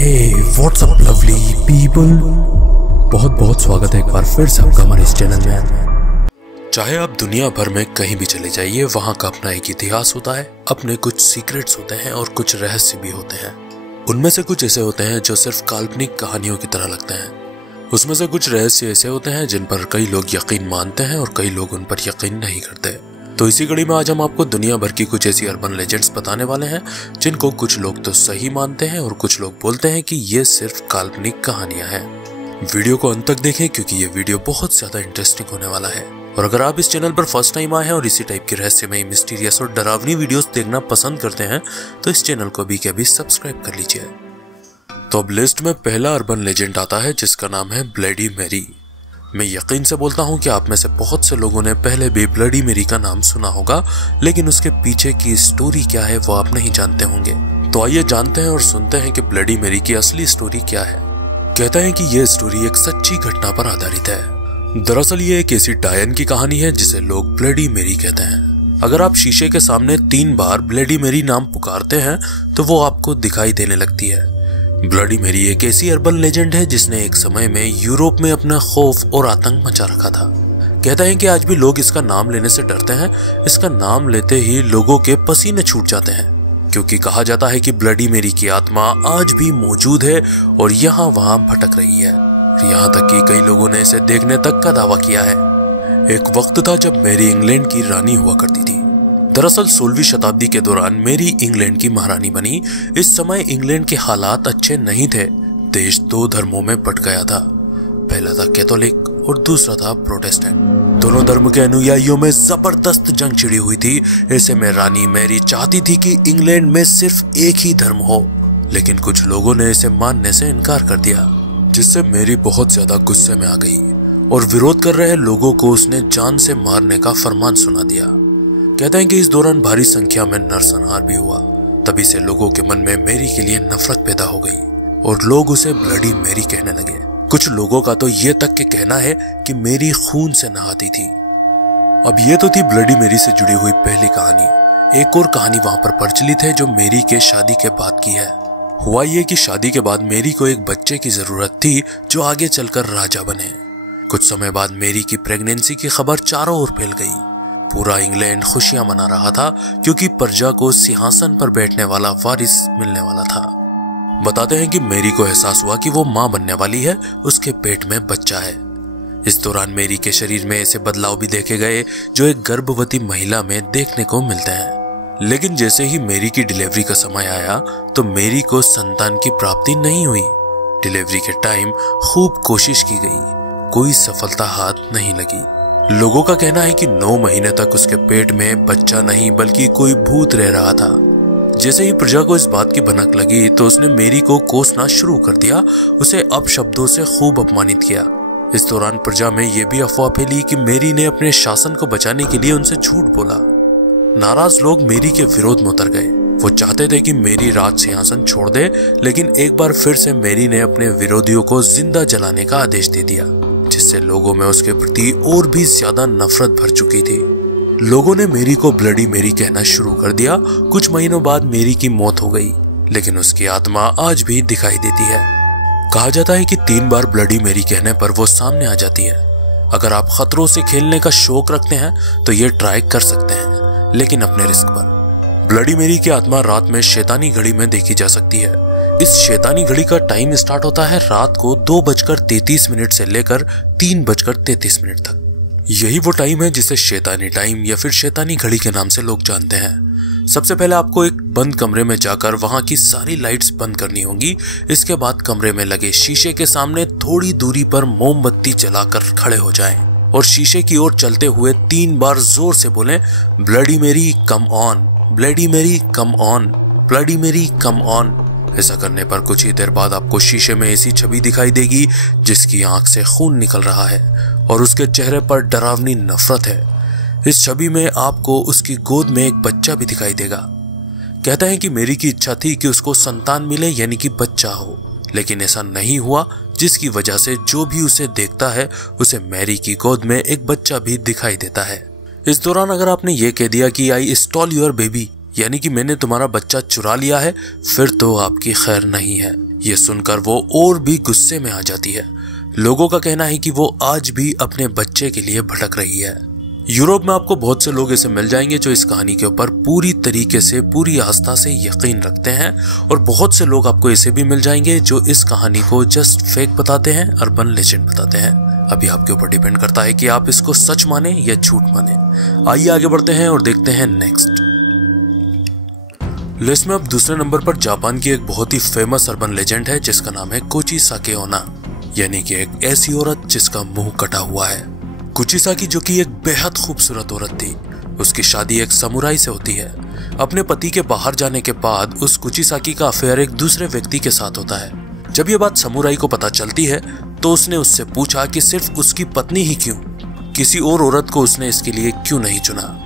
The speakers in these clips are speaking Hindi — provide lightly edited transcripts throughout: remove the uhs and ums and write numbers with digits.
हे व्हाट्स अप लवली पीपल, बहुत बहुत स्वागत है एक बार फिर से आपका हमारे इस चैनल में। चाहे आप दुनिया भर में कहीं भी चले जाइए, वहाँ का अपना एक इतिहास होता है, अपने कुछ सीक्रेट्स होते हैं और कुछ रहस्य भी होते हैं। उनमें से कुछ ऐसे होते हैं जो सिर्फ काल्पनिक कहानियों की तरह लगते हैं। उसमें से कुछ रहस्य ऐसे होते हैं जिन पर कई लोग यकीन मानते हैं और कई लोग उन पर यकीन नहीं करते। तो इसी कड़ी में आज हम आपको दुनिया भर की कुछ ऐसी अर्बन लेजेंड्स बताने वाले हैं जिनको कुछ लोग तो सही मानते हैं और कुछ लोग बोलते हैं कि ये सिर्फ काल्पनिक कहानियां हैं। वीडियो को अंत तक देखें क्योंकि ये वीडियो बहुत ज्यादा इंटरेस्टिंग होने वाला है। और अगर आप इस चैनल पर फर्स्ट टाइम आए हैं और इसी टाइप के रहस्यमय, मिस्टीरियस और डरावनी वीडियोस देखना पसंद करते हैं तो इस चैनल को अभी के अभी सब्सक्राइब कर लीजिए। तो अब लिस्ट में पहला अर्बन लेजेंड आता है जिसका नाम है ब्लडी मैरी। मैं यकीन से बोलता हूं कि आप में से बहुत से लोगों ने पहले भी ब्लडी मैरी का नाम सुना होगा, लेकिन उसके पीछे की स्टोरी क्या है वो आप नहीं जानते होंगे। तो आइए जानते हैं और सुनते हैं कि ब्लडी मैरी की असली स्टोरी क्या है। कहते हैं कि यह स्टोरी एक सच्ची घटना पर आधारित है। दरअसल ये एक ऐसी डायन की कहानी है जिसे लोग ब्लडी मैरी कहते हैं। अगर आप शीशे के सामने 3 बार ब्लडी मैरी नाम पुकारते हैं तो वो आपको दिखाई देने लगती है। ब्लडी मैरी एक ऐसी अर्बन लेजेंड है जिसने एक समय में यूरोप में अपना खौफ और आतंक मचा रखा था। कहते हैं कि आज भी लोग इसका नाम लेने से डरते हैं। इसका नाम लेते ही लोगों के पसीने छूट जाते हैं, क्योंकि कहा जाता है कि ब्लडी मैरी की आत्मा आज भी मौजूद है और यहाँ वहाँ भटक रही है। यहाँ तक कि कई लोगों ने इसे देखने तक का दावा किया है। एक वक्त था जब मैरी इंग्लैंड की रानी हुआ करती थी। दरअसल 16वीं शताब्दी के दौरान मैरी इंग्लैंड की महारानी बनी। इस समय इंग्लैंड के हालात अच्छे नहीं थे। देश 2 धर्मों में बट गया था। पहला था कैथोलिक और दूसरा था प्रोटेस्टेंट। दोनों धर्म के अनुयायियों में जबरदस्त जंग छिड़ी हुई थी। ऐसे में रानी मैरी चाहती थी कि इंग्लैंड में सिर्फ एक ही धर्म हो, लेकिन कुछ लोगों ने इसे मानने से इनकार कर दिया, जिससे मैरी बहुत ज्यादा गुस्से में आ गई और विरोध कर रहे लोगों को उसने जान से मारने का फरमान सुना दिया। कहते हैं कि इस दौरान भारी संख्या में नरसंहार भी हुआ। तभी से लोगों के मन में मैरी के लिए नफरत पैदा हो गई और लोग उसे ब्लडी मैरी कहने लगे। कुछ लोगों का तो ये तक के कहना है कि मैरी खून से नहाती थी। अब ये तो थी ब्लडी मैरी से जुड़ी हुई पहली कहानी। एक और कहानी वहां पर प्रचलित है जो मैरी के शादी के बाद की है। हुआ ये कि शादी के बाद मैरी को एक बच्चे की जरूरत थी जो आगे चलकर राजा बने। कुछ समय बाद मैरी की प्रेगनेंसी की खबर चारों ओर फैल गई। पूरा इंग्लैंड खुशियां मना रहा था क्योंकि प्रजा को सिंहासन पर बैठने वाला वारिस मिलने वाला था। बताते हैं कि मैरी को एहसास हुआ कि वो मां बनने वाली है, उसके पेट में बच्चा है। इस दौरान मैरी के शरीर में ऐसे बदलाव भी देखे गए जो एक गर्भवती महिला में देखने को मिलते हैं। लेकिन जैसे ही मैरी की डिलीवरी का समय आया तो मैरी को संतान की प्राप्ति नहीं हुई। डिलीवरी के टाइम खूब कोशिश की गई, कोई सफलता हाथ नहीं लगी। लोगों का कहना है कि 9 महीने तक उसके पेट में बच्चा नहीं बल्कि कोई भूत रह रहा था। जैसे ही प्रजा को इस बात की भनक लगी तो उसने मैरी को कोसना शुरू कर दिया, उसे अपशब्दों से खूब अपमानित किया। इस दौरान प्रजा में यह भी अफवाह फैली कि मैरी ने अपने शासन को बचाने के लिए उनसे झूठ बोला। नाराज लोग मैरी के विरोध में उतर गए। वो चाहते थे कि मैरी राज सिंहासन छोड़ दे, लेकिन एक बार फिर से मैरी ने अपने विरोधियों को जिंदा जलाने का आदेश दे दिया, जिससे लोगों में उसके प्रति और भी ज्यादा नफरत भर चुकी थी। लोगों ने मैरी को ब्लडी मैरी कहना शुरू कर दिया। कुछ महीनों बाद मैरी की मौत हो गई, लेकिन उसकी आत्मा आज भी दिखाई देती है। कहा जाता है कि 3 बार ब्लडी मैरी कहने पर वो सामने आ जाती है। अगर आप खतरों से खेलने का शौक रखते हैं तो ये ट्राई कर सकते हैं, लेकिन अपने रिस्क पर। ब्लडी मैरी की आत्मा रात में शैतानी घड़ी में देखी जा सकती है। इस शैतानी घड़ी का टाइम स्टार्ट होता है रात को 2:33 से लेकर 3:33 तक। यही वो टाइम है जिसे शैतानी टाइम या फिर शैतानी घड़ी के नाम से लोग जानते हैं। सबसे पहले आपको एक बंद कमरे में जाकर वहां की सारी लाइट्स बंद करनी होंगी। इसके बाद कमरे में लगे शीशे के सामने थोड़ी दूरी पर मोमबत्ती जलाकर खड़े हो जाएं और शीशे की ओर चलते हुए 3 बार जोर से बोलें, Bloody Mary come on, Bloody Mary come on, Bloody Mary come on. ऐसा करने पर कुछ ही देर बाद आपको शीशे में ऐसी छवि दिखाई देगी जिसकी आंख से खून निकल रहा है और उसके चेहरे पर डरावनी नफरत है। इस छवि में आपको उसकी गोद में एक बच्चा भी दिखाई देगा। कहते हैं कि मैरी की इच्छा थी कि उसको संतान मिले, यानी कि बच्चा हो, लेकिन ऐसा नहीं हुआ, जिसकी वजह से जो भी उसे देखता है उसे मैरी की गोद में एक बच्चा भी दिखाई देता है। इस दौरान अगर आपने ये कह दिया कि आई स्टॉल योर बेबी, यानी कि मैंने तुम्हारा बच्चा चुरा लिया है, फिर तो आपकी खैर नहीं है। ये सुनकर वो और भी गुस्से में आ जाती है। लोगों का कहना है कि वो आज भी अपने बच्चे के लिए भटक रही है। यूरोप में आपको बहुत से लोग ऐसे मिल जाएंगे जो इस कहानी के ऊपर पूरी तरीके से, पूरी आस्था से यकीन रखते हैं, और बहुत से लोग आपको ऐसे भी मिल जाएंगे जो इस कहानी को जस्ट फेक बताते हैं, अर्बन लेजेंड बताते हैं। अभी आपके ऊपर डिपेंड करता है कि आप इसको सच माने या झूठ माने। आइए आगे बढ़ते हैं और देखते हैं नेक्स्ट लिस्ट में। अब दूसरे नंबर पर जापान की एक बहुत ही फेमस अर्बन लेजेंड है जिसका नाम है कुचिसाकी ओना, यानी कि एक ऐसी औरत जिसका मुंह कटा हुआ है। कुचिसाकी जो कि एक बेहद खूबसूरत औरत थी, उसकी शादी एक समुराई से होती है। अपने पति के बाहर जाने के बाद उस कुचिसाकी का अफेयर एक दूसरे व्यक्ति के साथ होता है। जब ये बात समुराई को पता चलती है तो उसने उससे पूछा कि सिर्फ उसकी पत्नी ही क्यों, किसी और औरत को उसने इसके लिए क्यों नहीं चुना।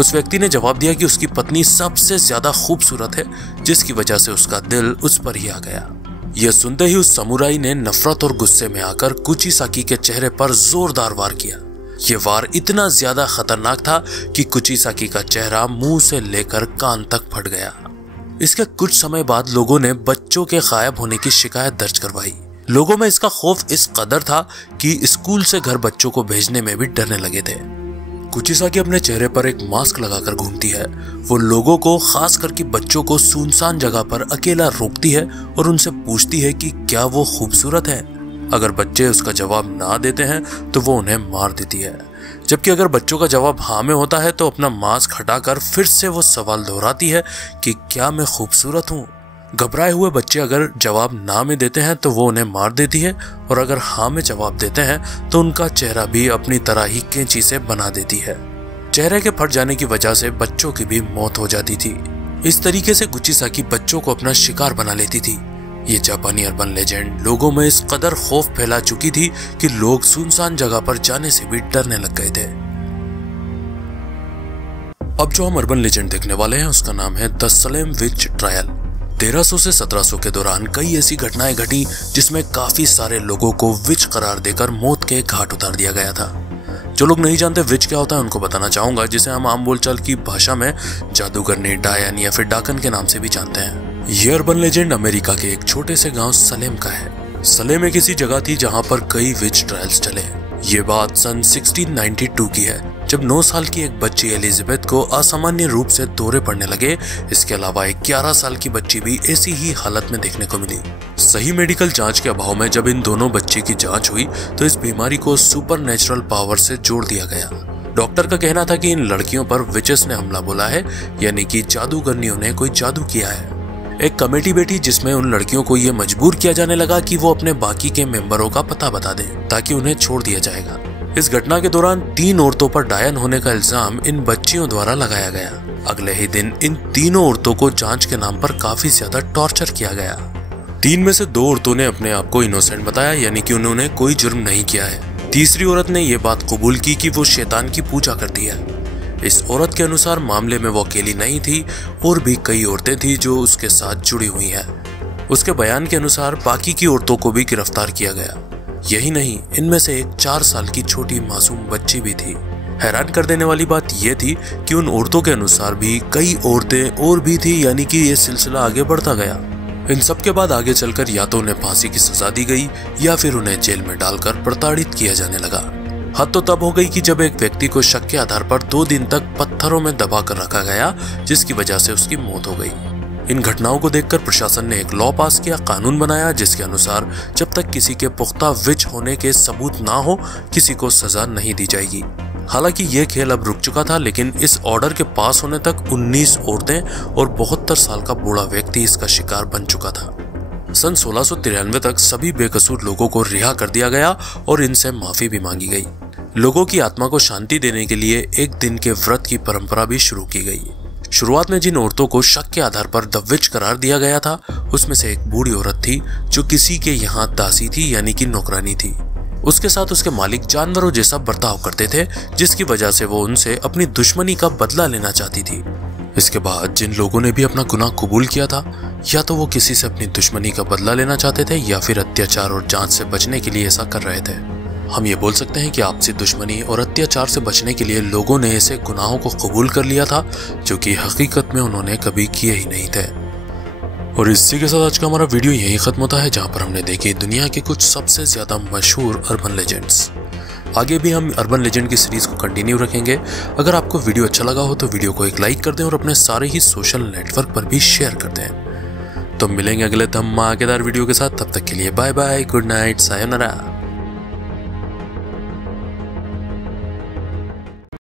उस व्यक्ति ने जवाब दिया कि उसकी पत्नी सबसे ज्यादा खूबसूरत है, जिसकी वजह से उसका दिल उस पर ही आ गया। यह सुनते ही उस समुराई ने नफरत और गुस्से में आकर कुचिसाकी के चेहरे पर जोरदार वार किया। यह वार इतना ज्यादा खतरनाक था कि कुचिसाकी का चेहरा मुंह से लेकर कान तक फट गया। इसके कुछ समय बाद लोगों ने बच्चों के गायब होने की शिकायत दर्ज करवाई। लोगों में इसका खौफ इस कदर था कि स्कूल से घर बच्चों को भेजने में भी डरने लगे थे। कुचिसाकी अपने चेहरे पर एक मास्क लगाकर घूमती है। वो लोगों को, खास करके बच्चों को, सुनसान जगह पर अकेला रोकती है और उनसे पूछती है कि क्या वो खूबसूरत है। अगर बच्चे उसका जवाब ना देते हैं तो वो उन्हें मार देती है, जबकि अगर बच्चों का जवाब हाँ में होता है तो अपना मास्क हटाकर फिर से वो सवाल दोहराती है कि क्या मैं खूबसूरत हूँ। घबराए हुए बच्चे अगर जवाब ना में देते हैं तो वो उन्हें मार देती है, और अगर हाँ में जवाब देते हैं तो उनका चेहरा भी अपनी तरह ही कैंची से बना देती है। चेहरे के फट जाने की वजह से बच्चों की भी मौत हो जाती थी। इस तरीके से कुचिसाकी बच्चों को अपना शिकार बना लेती थी। ये जापानी अर्बन लेजेंड लोगों में इस कदर खौफ फैला चुकी थी कि लोग सुनसान जगह पर जाने से भी डरने लग गए थे। अब जो हम अर्बन लेजेंड देखने वाले हैं उसका नाम है द सलेम विच ट्रायल। 1300 से 1700 के दौरान कई ऐसी घटनाएं घटी जिसमें काफी सारे लोगों को विच करार देकर मौत के घाट उतार दिया गया था। जो लोग नहीं जानते विच क्या होता है उनको बताना चाहूंगा, जिसे हम आम बोलचाल की भाषा में जादूगरनी, डायन या फिर डाकन के नाम से भी जानते हैं। ये अर्बन लेजेंड अमेरिका के एक छोटे से गांव सलेम का है। सलेम एक ऐसी जगह थी जहां पर कई विच ट्रायल्स चले। ये बात सन 1692 की है, जब 9 साल की एक बच्ची एलिजाबेथ को असामान्य रूप से दौरे पड़ने लगे। इसके अलावा एक 11 साल की बच्ची भी ऐसी ही हालत में देखने को मिली। सही मेडिकल जांच के अभाव में जब इन दोनों बच्ची की जांच हुई तो इस बीमारी को सुपरनेचुरल पावर से जोड़ दिया गया। डॉक्टर का कहना था कि इन लड़कियों पर विचेस ने हमला बोला है, यानी कि जादूगरनियों ने कोई जादू किया है। एक कमेटी बैठी जिसमें उन लड़कियों को ये मजबूर किया जाने लगा कि वो अपने बाकी के मेंबरों का पता बता दें ताकि उन्हें छोड़ दिया जाएगा। इस घटना के दौरान 3 औरतों पर डायन होने का इल्जाम इन बच्चियों द्वारा लगाया गया। अगले ही दिन इन तीनों औरतों को जांच के नाम पर काफी ज्यादा टॉर्चर किया गया। 3 में से 2 औरतों ने अपने आप को इनोसेंट बताया, यानी कि उन्होंने कोई जुर्म नहीं किया है। तीसरी औरत ने यह बात कबूल की कि वो शैतान की पूजा करती है। इस औरत के अनुसार मामले में वो अकेली नहीं थी, और भी कई औरतें थी जो उसके साथ जुड़ी हुई हैं। उसके बयान के अनुसार बाकी की औरतों को भी गिरफ्तार किया गया। यही नहीं, इनमें से एक 4 साल की छोटी मासूम बच्ची भी थी। हैरान कर देने वाली बात यह थी कि उन औरतों के अनुसार भी कई औरतें और भी थी, यानी कि ये सिलसिला आगे बढ़ता गया। इन सब के बाद आगे चलकर या तो उन्हें फांसी की सजा दी गई या फिर उन्हें जेल में डालकर प्रताड़ित किया जाने लगा। हद तो तब हो गई कि जब एक व्यक्ति को शक के आधार पर 2 दिन तक पत्थरों में दबा कर रखा गया, जिसकी वजह से उसकी मौत हो गई। इन घटनाओं को देखकर प्रशासन ने एक लॉ पास किया, कानून बनाया, जिसके अनुसार जब तक किसी के पुख्ता विच होने के सबूत ना हो किसी को सजा नहीं दी जाएगी। हालांकि ये खेल अब रुक चुका था, लेकिन इस ऑर्डर के पास होने तक 19 औरतें और 72 साल का बूढ़ा व्यक्ति इसका शिकार बन चुका था। सन 1693 तक सभी बेकसूर लोगों को रिहा कर दिया गया और इनसे माफी भी मांगी गई। लोगों की आत्मा को शांति देने के लिए एक दिन के व्रत की परंपरा भी शुरू की गई। शुरुआत में जिन औरतों को शक के आधार पर द विच करार दिया गया था, उसमें से एक बूढ़ी औरत थी जो किसी के यहाँ दासी थी, यानी कि नौकरानी थी। उसके साथ उसके मालिक जानवरों जैसा बर्ताव करते थे, जिसकी वजह से वो उनसे अपनी दुश्मनी का बदला लेना चाहती थी। इसके बाद जिन लोगों ने भी अपना गुनाह कबूल किया था, या तो वो किसी से अपनी दुश्मनी का बदला लेना चाहते थे या फिर अत्याचार और जांच से बचने के लिए ऐसा कर रहे थे। हम ये बोल सकते हैं कि आपसी दुश्मनी और अत्याचार से बचने के लिए लोगों ने ऐसे गुनाहों को कबूल कर लिया था जो कि हकीकत में उन्होंने कभी किए ही नहीं थे। और इसी के साथ आज का हमारा वीडियो यही खत्म होता है, जहां पर हमने देखे दुनिया के कुछ सबसे ज्यादा मशहूर अर्बन लेजेंड्स। आगे भी हम अर्बन लेजेंड की सीरीज को कंटिन्यू रखेंगे। अगर आपको वीडियो अच्छा लगा हो तो वीडियो को एक लाइक कर दें और अपने सारे ही सोशल नेटवर्क पर भी शेयर कर दें। तो मिलेंगे अगले धमाकेदार वीडियो के साथ, तब तक के लिए bye bye, good night, sayonara.